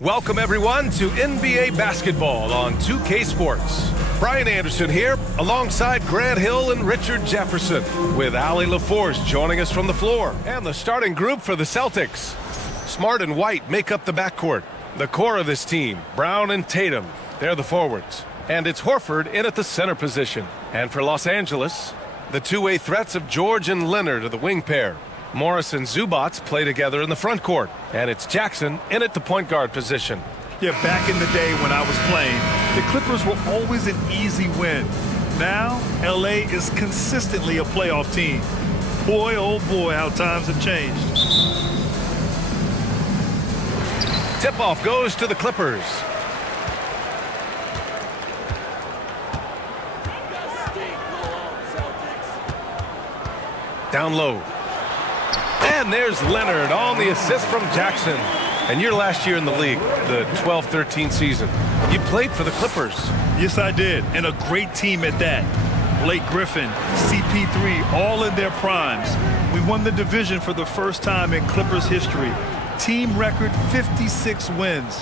Welcome everyone to NBA basketball on 2K Sports. Brian Anderson here, alongside Grant Hill and Richard Jefferson, with Allie LaForce joining us from the floor, and the starting group for the Celtics. Smart and White make up the backcourt. The core of this team, Brown and Tatum, they're the forwards. And it's Horford in at the center position. And for Los Angeles, the two-way threats of George and Leonard are the wing pair. Morris and Zubats play together in the front court. And it's Jackson in at the point guard position. Yeah, back in the day when I was playing, the Clippers were always an easy win. Now, LA is consistently a playoff team. Boy, oh boy, how times have changed. Tip-off goes to the Clippers. Down low. And there's Leonard on the assist from Jackson. And your last year in the league, the 12-13 season, you played for the Clippers. Yes, I did, and a great team at that. Blake Griffin, CP3, all in their primes. We won the division for the first time in Clippers history. Team record 56 wins.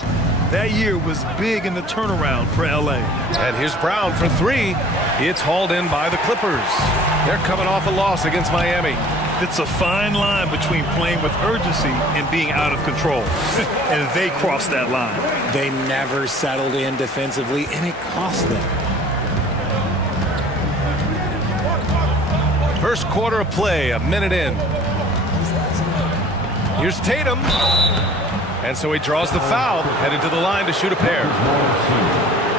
That year was big in the turnaround for LA. And here's Brown for three. It's hauled in by the Clippers. They're coming off a loss against Miami. It's a fine line between playing with urgency and being out of control. And they crossed that line. They never settled in defensively, and it cost them. First quarter of play, a minute in. Here's Tatum. And so he draws the foul, headed to the line to shoot a pair.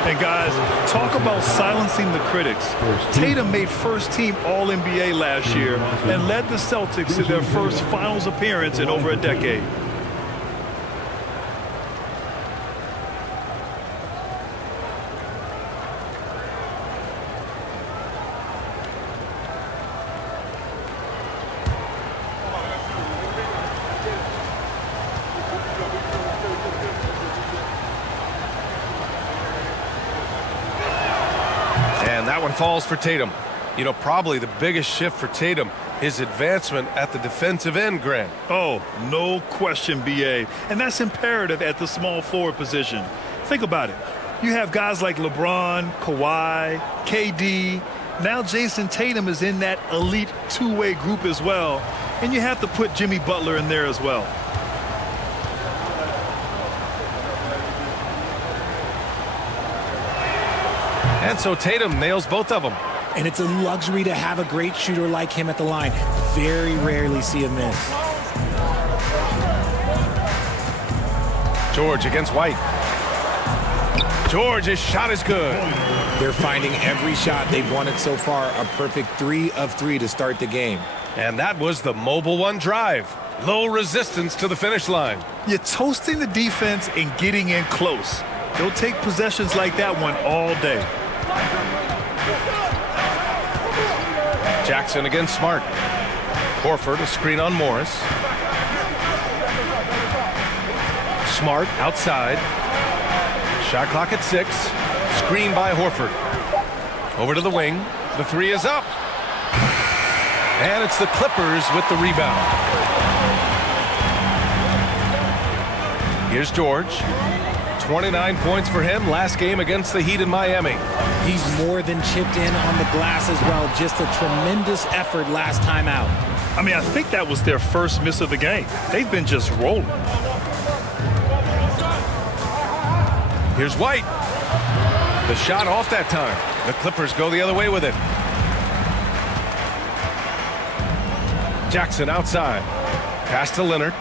And guys, talk about silencing the critics. Tatum made first-team All-NBA last year and led the Celtics to their first finals appearance in over a decade. That one falls for Tatum. You know, probably the biggest shift for Tatum, his advancement at the defensive end, Grant. Oh, no question, B.A. And that's imperative at the small forward position. Think about it. You have guys like LeBron, Kawhi, KD. Now Jason Tatum is in that elite two-way group as well. And you have to put Jimmy Butler in there as well. And so Tatum nails both of them. And it's a luxury to have a great shooter like him at the line. Very rarely see a miss. George against White. George, his shot is good. They're finding every shot they've wanted so far. A perfect 3 of 3 to start the game. And that was the mobile one drive. Low resistance to the finish line. You're toasting the defense and getting in close. They'll take possessions like that one all day. Jackson against Smart. Horford, a screen on Morris. Smart outside. Shot clock at 6. Screen by Horford. Over to the wing. The three is up. And it's the Clippers with the rebound. Here's George. 29 points for him last game against the Heat in Miami. He's more than chipped in on the glass as well. Just a tremendous effort last time out. I mean, I think that was their first miss of the game. They've been just rolling. Here's White. The shot off that time. The Clippers go the other way with it. Jackson outside. Pass to Leonard.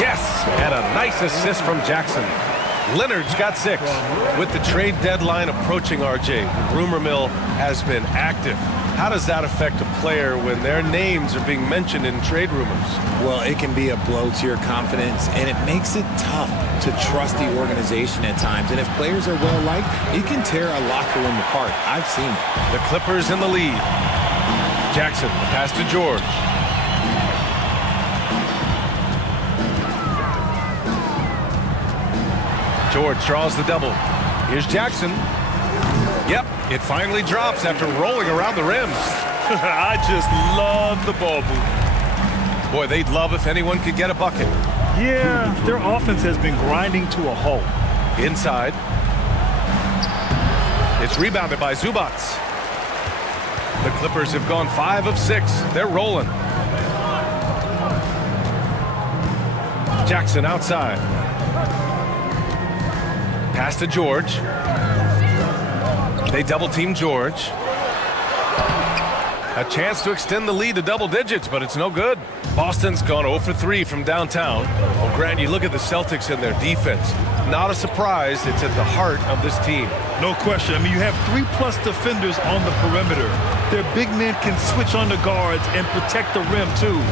Yes, and a nice assist from Jackson. Leonard's got 6. With the trade deadline approaching, RJ, the rumor mill has been active. How does that affect a player when their names are being mentioned in trade rumors? Well, it can be a blow to your confidence, and it makes it tough to trust the organization at times. And if players are well-liked, it can tear a locker room apart. I've seen it. The Clippers in the lead. Jackson, the pass to George. George draws the double. Here's Jackson. Yep, it finally drops after rolling around the rim. I just love the ball move. Boy, they'd love if anyone could get a bucket. Yeah, their offense has been grinding to a halt. Inside. It's rebounded by Zubac. The Clippers have gone 5 of 6. They're rolling. Jackson outside. Pass to George. They double team George. A chance to extend the lead to double digits, but it's no good. Boston's gone 0 for 3 from downtown. Well, Grant, you look at the Celtics and their defense. Not a surprise, it's at the heart of this team. No question. I mean, you have 3+ defenders on the perimeter. Their big men can switch on the guards and protect the rim, too.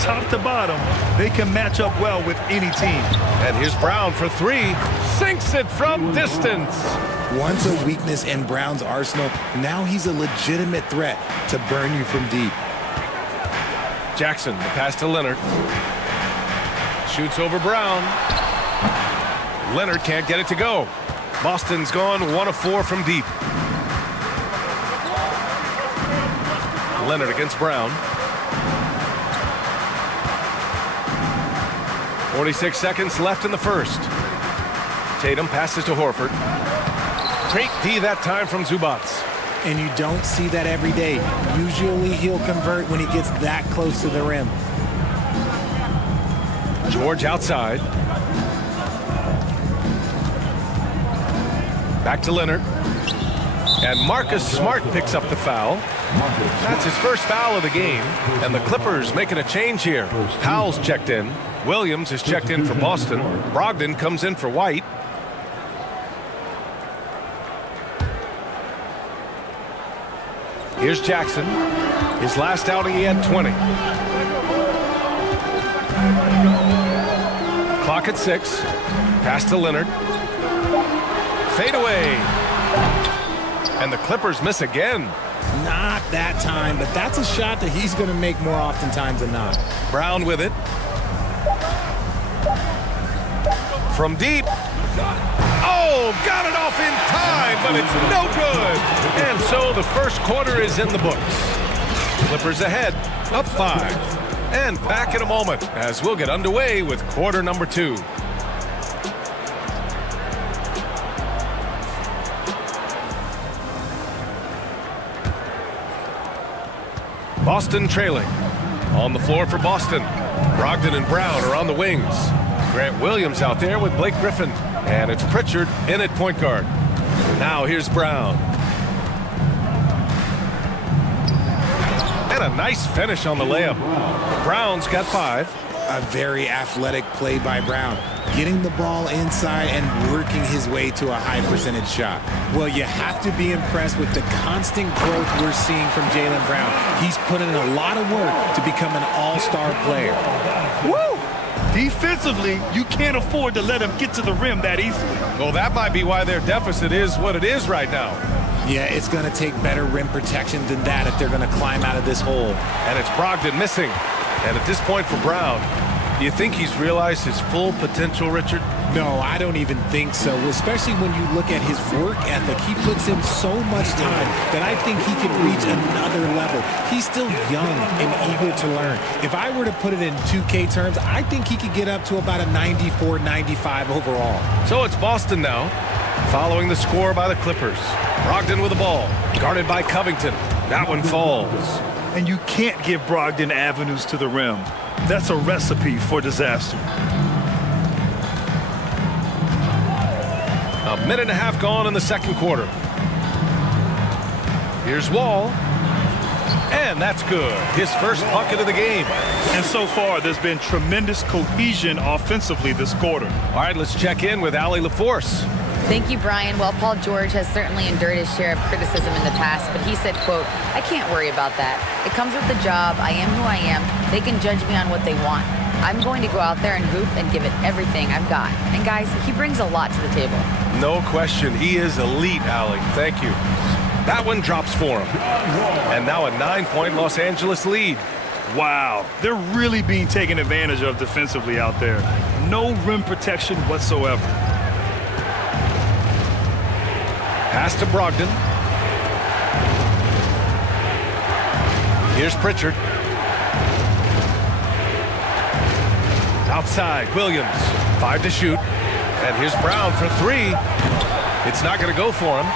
Top to bottom, they can match up well with any team. And here's Brown for 3. Sinks it from distance. Once a weakness in Brown's arsenal, now he's a legitimate threat to burn you from deep. Jackson, the pass to Leonard. Shoots over Brown. Leonard can't get it to go. Boston's gone 1 of 4 from deep. Leonard against Brown. 46 seconds left in the first. Tatum passes to Horford. Great D that time from Zubac. And you don't see that every day. Usually he'll convert when he gets that close to the rim. George outside. Back to Leonard. And Marcus Smart picks up the foul. That's his first foul of the game. And the Clippers making a change here. Powell's checked in. Williams is checked in for Boston. Brogdon comes in for White. Here's Jackson. His last outing, he had 20. Clock at 6. Pass to Leonard. Fade away. And the Clippers miss again. Not that time, but that's a shot that he's going to make more oftentimes than not. Brown with it. From deep. Oh, got it off in time, but it's no good. And so the first quarter is in the books. Clippers ahead, up 5. And back in a moment as we'll get underway with quarter number 2. Boston trailing. On the floor for Boston. Brogdon and Brown are on the wings. Grant Williams out there with Blake Griffin. And it's Pritchard in at point guard. Now here's Brown. And a nice finish on the layup. Brown's got 5. A very athletic play by Brown, getting the ball inside and working his way to a high percentage shot. Well, you have to be impressed with the constant growth we're seeing from Jaylen Brown. He's put in a lot of work to become an all-star player. Woo! Defensively, you can't afford to let him get to the rim that easily. Well, that might be why their deficit is what it is right now. Yeah, it's going to take better rim protection than that if they're going to climb out of this hole. And it's Brogdon missing. And at this point for Brown, do you think he's realized his full potential, Richard? No, I don't even think so, especially when you look at his work ethic. He puts in so much time that I think he can reach another level. He's still young and eager to learn. If I were to put it in 2K terms, I think he could get up to about a 94, 95 overall. So it's Boston now, following the score by the Clippers. Brogdon with the ball, guarded by Covington. That one falls. And you can't give Brogdon avenues to the rim. That's a recipe for disaster. A minute and a half gone in the second quarter. Here's Wall. And that's good. His first bucket of the game. And so far, there's been tremendous cohesion offensively this quarter. All right, let's check in with Allie LaForce. Thank you, Brian. Well, Paul George has certainly endured his share of criticism in the past, but he said, quote, "I can't worry about that. It comes with the job. I am who I am. They can judge me on what they want. I'm going to go out there and hoop and give it everything I've got." And guys, he brings a lot to the table. No question. He is elite, Allie. Thank you. That one drops for him. And now a 9-point Los Angeles lead. Wow, they're really being taken advantage of defensively out there. No rim protection whatsoever. Pass to Brogdon. Here's Pritchard. Outside, Williams, 5 to shoot. And here's Brown for 3. It's not going to go for him.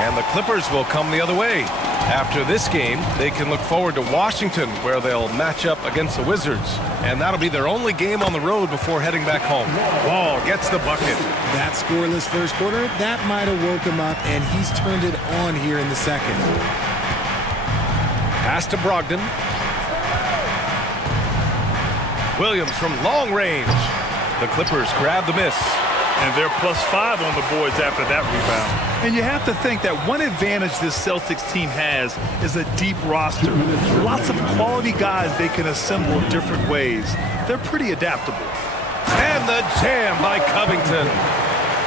And the Clippers will come the other way. After this game, they can look forward to Washington, where they'll match up against the Wizards. And that'll be their only game on the road before heading back home. Ball gets the bucket. That scoreless first quarter, that might have woke him up, and he's turned it on here in the second. Pass to Brogdon. Williams from long range. The Clippers grab the miss. And they're +5 on the boards after that rebound. And you have to think that one advantage this Celtics team has is a deep roster. Lots of quality guys they can assemble different ways. They're pretty adaptable. And the jam by Covington.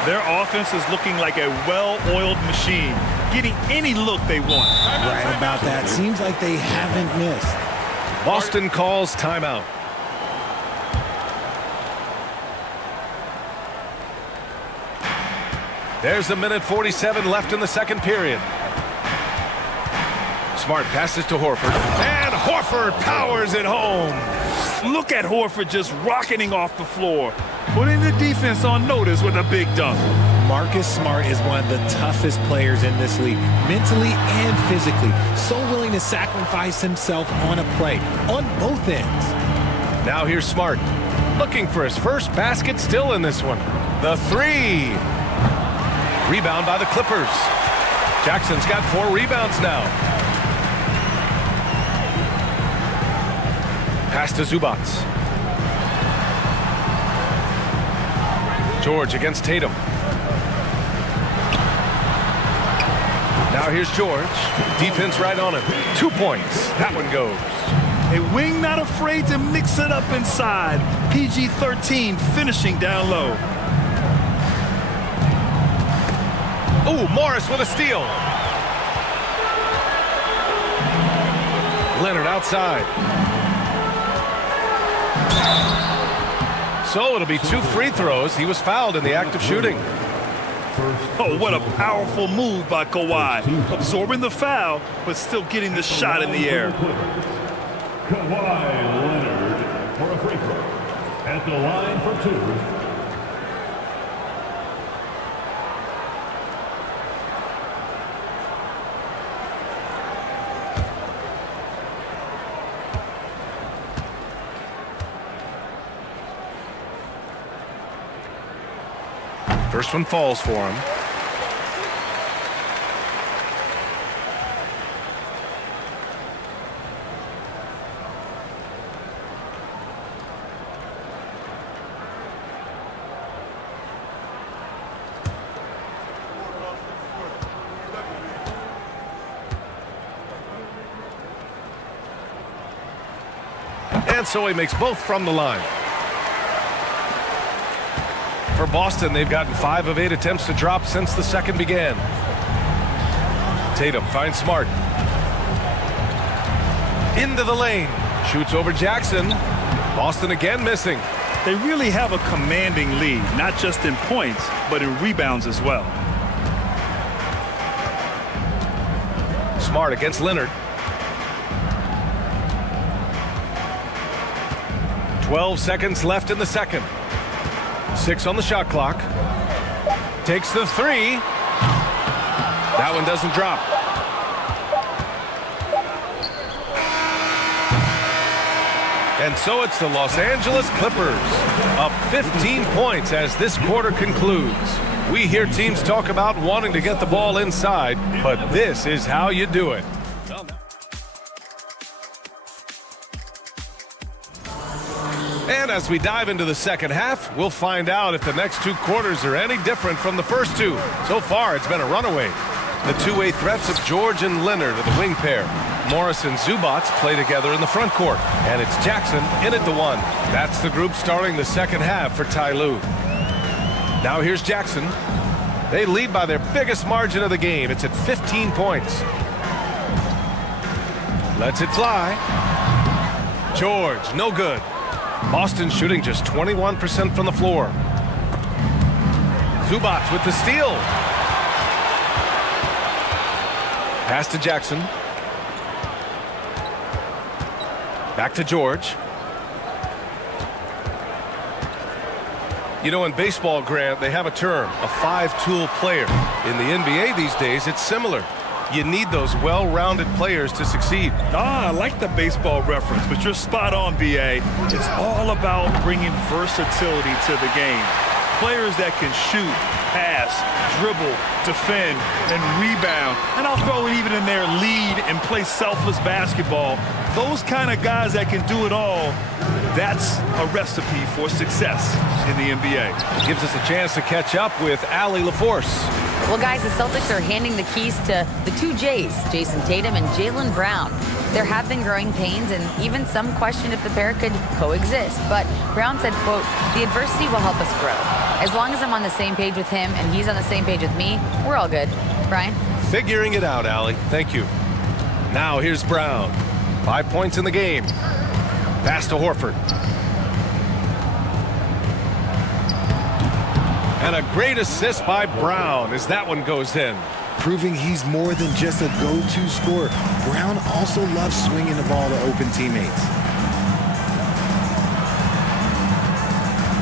Their offense is looking like a well-oiled machine, getting any look they want. Right about that. Seems like they haven't missed. Boston calls timeout. There's a minute 47 left in the second period. Smart passes to Horford. And Horford powers it home. Look at Horford just rocketing off the floor, putting the defense on notice with a big dunk. Marcus Smart is one of the toughest players in this league, mentally and physically. So willing to sacrifice himself on a play, on both ends. Now here's Smart, looking for his first basket still in this one. The 3. Rebound by the Clippers. Jackson's got 4 rebounds now. Pass to Zubac. George against Tatum. Now here's George. Defense right on him. 2 points. That one goes. A wing not afraid to mix it up inside. PG-13 finishing down low. Ooh, Morris with a steal. Leonard outside. So it'll be 2 free throws. He was fouled in the act of shooting. Oh, what a powerful move by Kawhi. Absorbing the foul, but still getting the shot in the air. Kawhi Leonard for a free throw. At the line for 2. First one falls for him. And so he makes both from the line. For Boston, they've gotten 5 of 8 attempts to drop since the second began. Tatum finds Smart. Into the lane. Shoots over Jackson. Boston again missing. They really have a commanding lead, not just in points, but in rebounds as well. Smart against Leonard. 12 seconds left in the second. 6 on the shot clock. Takes the 3. That one doesn't drop. And so it's the Los Angeles Clippers up 15 points as this quarter concludes. We hear teams talk about wanting to get the ball inside, but this is how you do it. And as we dive into the second half, we'll find out if the next 2 quarters are any different from the first 2. So far, it's been a runaway. The two-way threats of George and Leonard are the wing pair. Morris and Zubac play together in the front court. And it's Jackson in at the 1. That's the group starting the second half for Ty Lue. Now here's Jackson. They lead by their biggest margin of the game. It's at 15 points. Lets it fly. George, no good. Boston shooting just 21% from the floor. Zubac with the steal. Pass to Jackson. Back to George. You know, in baseball, Grant, they have a term, a five-tool player. In the NBA these days, it's similar. You need those well-rounded players to succeed. I like the baseball reference, but you're spot on, B.A. It's all about bringing versatility to the game. Players that can shoot, pass, dribble, defend, and rebound. And I'll throw it even in there, lead and play selfless basketball. Those kind of guys that can do it all, that's a recipe for success in the NBA. It gives us a chance to catch up with Allie LaForce. Well, guys, the Celtics are handing the keys to the two J's, Jason Tatum and Jaylen Brown. There have been growing pains, and even some question if the pair could coexist. But Brown said, quote, "The adversity will help us grow. As long as I'm on the same page with him and he's on the same page with me, we're all good." Brian? Figuring it out, Allie. Thank you. Now here's Brown. 5 points in the game. Pass to Horford. And a great assist by Brown as that one goes in. Proving he's more than just a go-to scorer. Brown also loves swinging the ball to open teammates.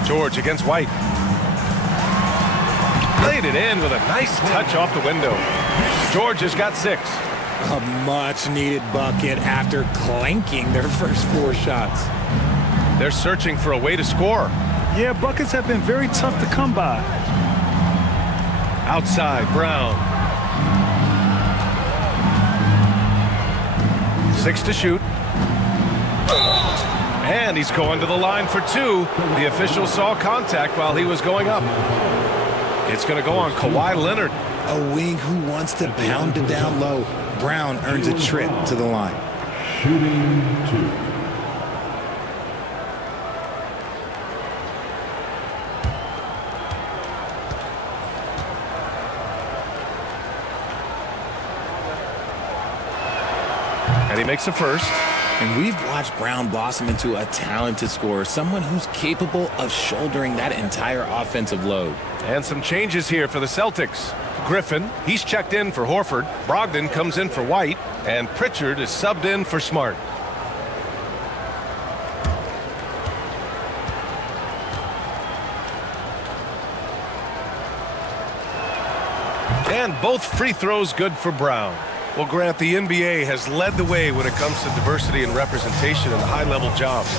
George against White. Laid it in with a nice touch off the window. George has got 6. A much-needed bucket after clanking their first 4 shots. They're searching for a way to score. Yeah, buckets have been very tough to come by. Outside, Brown. 6 to shoot. And he's going to the line for 2. The official saw contact while he was going up. It's going to go on Kawhi Leonard. A wing who wants to pound it down low. Brown earns a trip to the line. Shooting 2. And he makes the first. And we've watched Brown blossom into a talented scorer, someone who's capable of shouldering that entire offensive load. And some changes here for the Celtics. Griffin, he's checked in for Horford. Brogdon comes in for White. And Pritchard is subbed in for Smart. And both free throws good for Brown. Well, Grant, the NBA has led the way when it comes to diversity and representation in high-level jobs.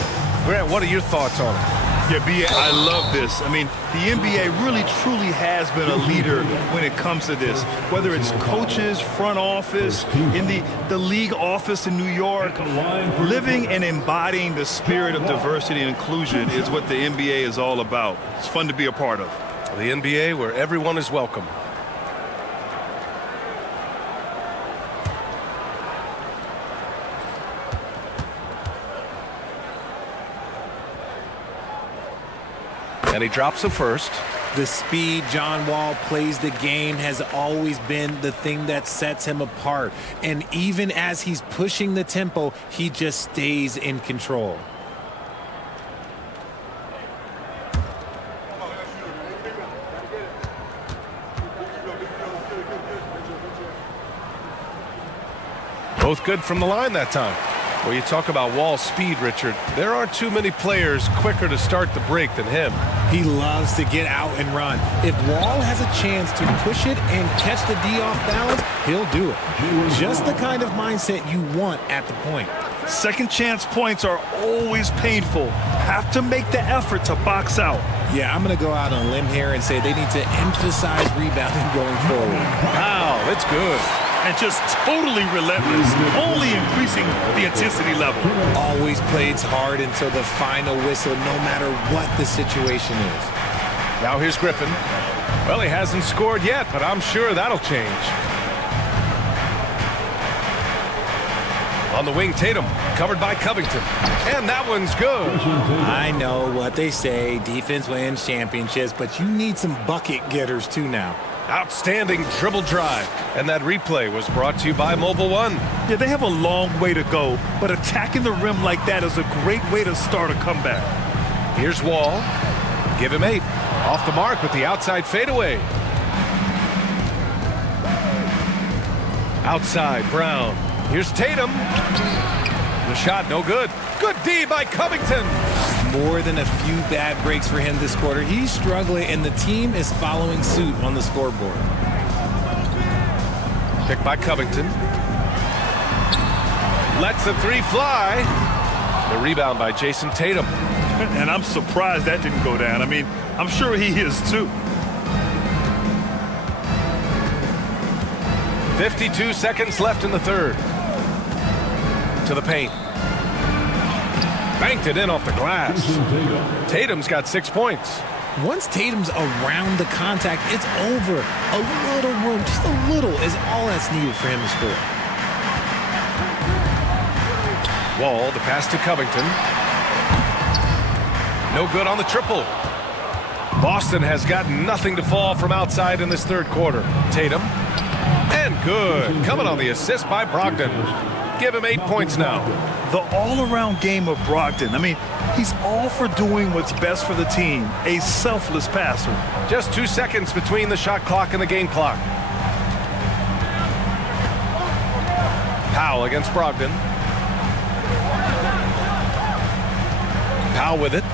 Grant, what are your thoughts on it? Yeah, B.A., I love this. I mean, the NBA really, truly has been a leader when it comes to this. Whether it's coaches, front office, in the league office in New York, living and embodying the spirit of diversity and inclusion is what the NBA is all about. It's fun to be a part of. The NBA where everyone is welcome. And he drops the first. The speed John Wall plays the game has always been the thing that sets him apart. And even as he's pushing the tempo, he just stays in control. Both good from the line that time. Well, you talk about Wall's speed, Richard. There aren't too many players quicker to start the break than him. He loves to get out and run. If Wall has a chance to push it and catch the D off balance, he'll do it. Just the kind of mindset you want at the point. Second chance points are always painful. Have to make the effort to box out. Yeah, I'm going to go out on a limb here and say they need to emphasize rebounding going forward. Wow, that's good. And just totally relentless, only increasing the intensity level. Always plays hard until the final whistle, no matter what the situation is. Now here's Griffin. Well, he hasn't scored yet, but I'm sure that'll change. On the wing, Tatum, covered by Covington. And that one's good. I know what they say, defense wins championships, but you need some bucket getters too now. Outstanding dribble drive. And that replay was brought to you by Mobile One. Yeah, they have a long way to go, but attacking the rim like that is a great way to start a comeback. Here's Wall. Give him 8. Off the mark with the outside fadeaway. Outside, Brown. Here's Tatum. The shot no good. Good D by Covington. more than a few bad breaks for him this quarter. He's struggling, and the team is following suit on the scoreboard. Picked by Covington. Lets the three fly. The rebound by Jason Tatum. And I'm surprised that didn't go down. I mean, I'm sure he is too. 52 seconds left in the third. To the paint. Banked it in off the glass. Tatum's got 6 points. Once Tatum's around the contact, it's over. A little room, just a little, is all that's needed for him to score. Wall, the pass to Covington. No good on the triple. Boston has got nothing to fall from outside in this third quarter. Tatum. And good. Coming on the assist by Brogdon. Give him 8 points now. The all-around game of Brogdon. I mean, he's all for doing what's best for the team. A selfless passer. Just 2 seconds between the shot clock and the game clock. Powell against Brogdon. Powell with it.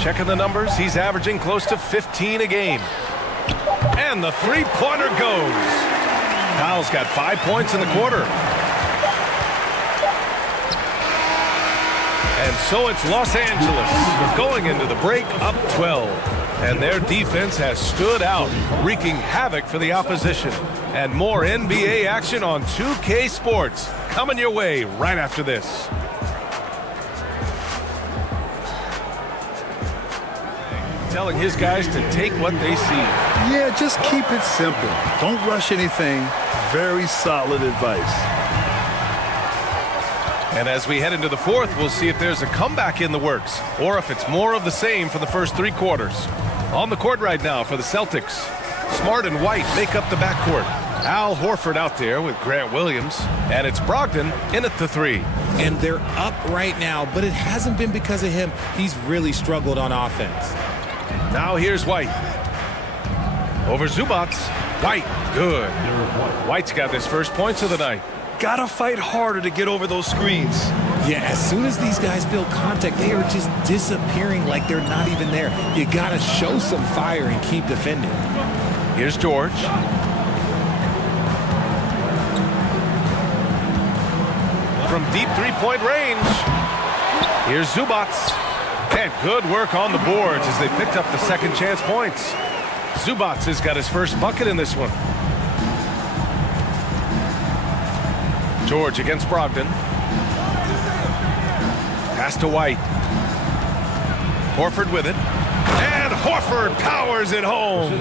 Checking the numbers. He's averaging close to 15 a game. And the three-pointer goes. Powell's got 5 points in the quarter. And so it's Los Angeles going into the break up 12. And their defense has stood out, wreaking havoc for the opposition. And more NBA action on 2K Sports coming your way right after this. Telling his guys to take what they see. Yeah, just keep it simple. Don't rush anything. Very solid advice. And as we head into the fourth, we'll see if there's a comeback in the works or if it's more of the same for the first 3 quarters. On the court right now for the Celtics, Smart and White make up the backcourt. Al Horford out there with Grant Williams, and it's Brogdon in at the 3. And they're up right now, but it hasn't been because of him. He's really struggled on offense. Now here's White. Over Zubats. White, good. White's got his first points of the night. Gotta fight harder to get over those screens. Yeah, as soon as these guys feel contact, they are just disappearing like they're not even there. You gotta show some fire and keep defending. Here's George. From deep three-point range. Here's Zubats. And good work on the boards as they picked up the second chance points. Zubats has got his first bucket in this one. George against Brogdon. Pass to White. Horford with it. And Horford powers it home.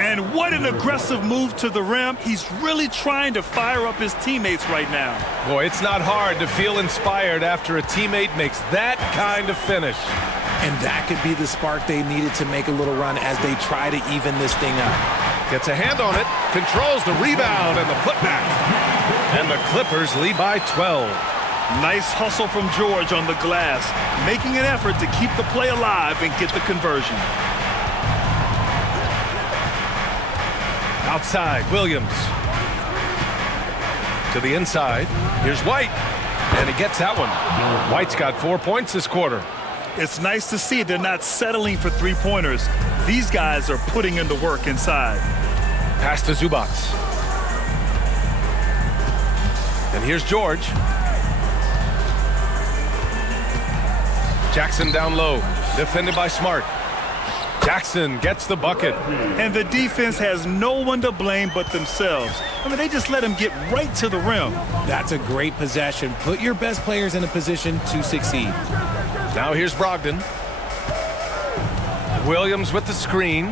And what an aggressive move to the rim. He's really trying to fire up his teammates right now. Boy, it's not hard to feel inspired after a teammate makes that kind of finish. And that could be the spark they needed to make a little run as they try to even this thing up. Gets a hand on it, controls the rebound and the putback. And the Clippers lead by 12. Nice hustle from George on the glass, making an effort to keep the play alive and get the conversion. Outside, Williams. To the inside, here's White. And he gets that one. White's got 4 points this quarter. It's nice to see they're not settling for three-pointers. These guys are putting in the work inside. Pass to Zubats. And here's George. Jackson down low, defended by Smart. Jackson gets the bucket. And the defense has no one to blame but themselves. I mean, they just let him get right to the rim. That's a great possession. Put your best players in a position to succeed. Now here's Brogdon. Williams with the screen.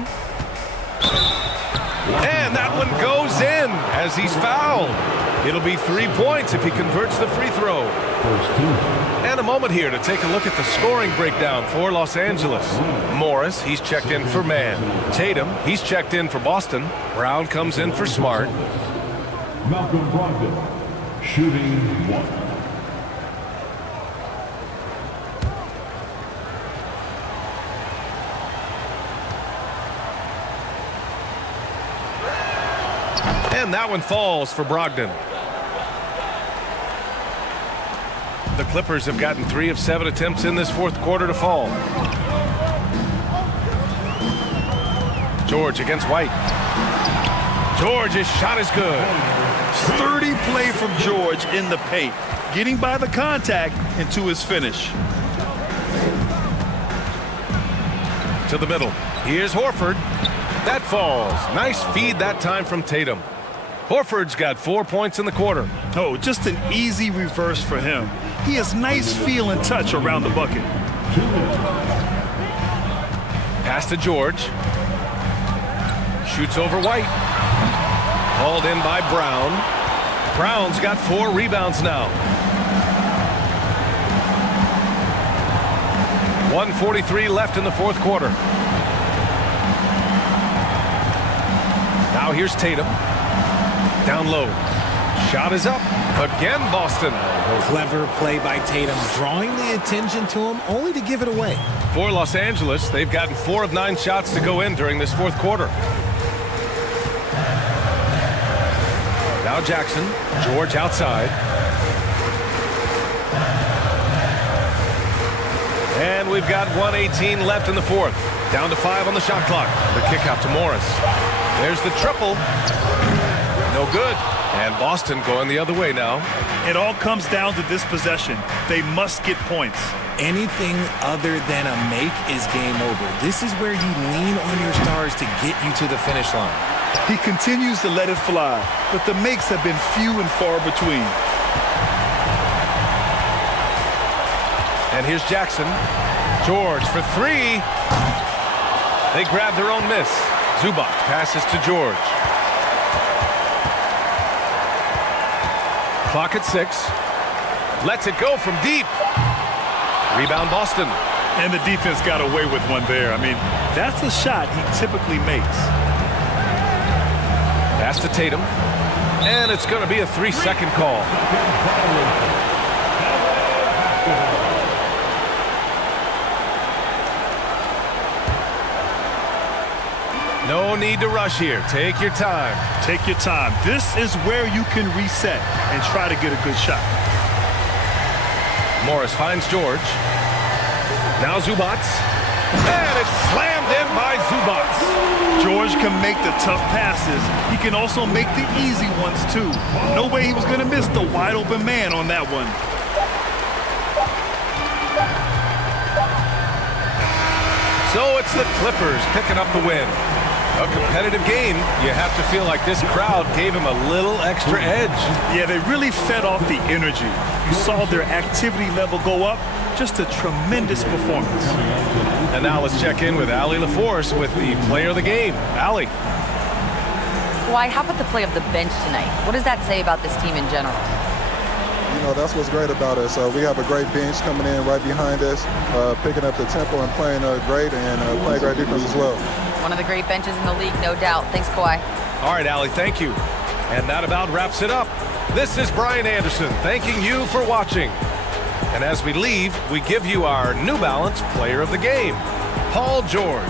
And that one goes in as he's fouled. It'll be 3 points if he converts the free throw. And a moment here to take a look at the scoring breakdown for Los Angeles. Morris, he's checked in for Man. Tatum, he's checked in for Boston. Brown comes in for Smart. Malcolm Brogdon, shooting 1. And that one falls for Brogdon. the Clippers have gotten 3 of 7 attempts in this fourth quarter to fall. George against White. George's shot is good. Sturdy play from George in the paint, getting by the contact and to his finish. To the middle. Here's Horford. That falls. Nice feed that time from Tatum. Horford's got 4 points in the quarter. Oh, just an easy reverse for him. He has nice feel and touch around the bucket. Pass to George. Shoots over White. Hauled in by Brown. Brown's got 4 rebounds now. 1:43 left in the fourth quarter. Now here's Tatum. Down low. Shot is up. Again, Boston. Clever play by Tatum, drawing the attention to him, only to give it away. For Los Angeles, they've gotten 4 of 9 shots to go in during this fourth quarter. Now Jackson. George outside. And we've got 1:18 left in the fourth. Down to 5 on the shot clock. The kick out to Morris. There's the triple. No good. And Boston going the other way now. It all comes down to this possession. They must get points. Anything other than a make is game over. This is where you lean on your stars to get you to the finish line. He continues to let it fly, but the makes have been few and far between. And here's Jackson. George for 3. They grab their own miss. Zubac passes to George. Clock at 6. Lets it go from deep. Rebound Boston. And the defense got away with one there. I mean, that's a shot he typically makes. Pass to Tatum. And it's going to be a 3-second call. No need to rush here. Take your time. Take your time. This is where you can reset and try to get a good shot. Morris finds George. Now Zubac. And it's slammed in by Zubac. George can make the tough passes. He can also make the easy ones, too. No way he was going to miss the wide-open man on that one. So it's the Clippers picking up the win. A competitive game. You have to feel like this crowd gave him a little extra edge. Yeah, they really fed off the energy. You saw their activity level go up. Just a tremendous performance. And now let's check in with Allie LaForce with the player of the game. Allie. Why, how about the play of the bench tonight? What does that say about this team in general? You know, that's what's great about us. We have a great bench coming in right behind us, picking up the tempo and playing great and playing great defense as well. One of the great benches in the league, no doubt. Thanks, Kawhi. All right, Allie, thank you. And that about wraps it up. This is Brian Anderson thanking you for watching. And as we leave, we give you our New Balance Player of the Game, Paul George.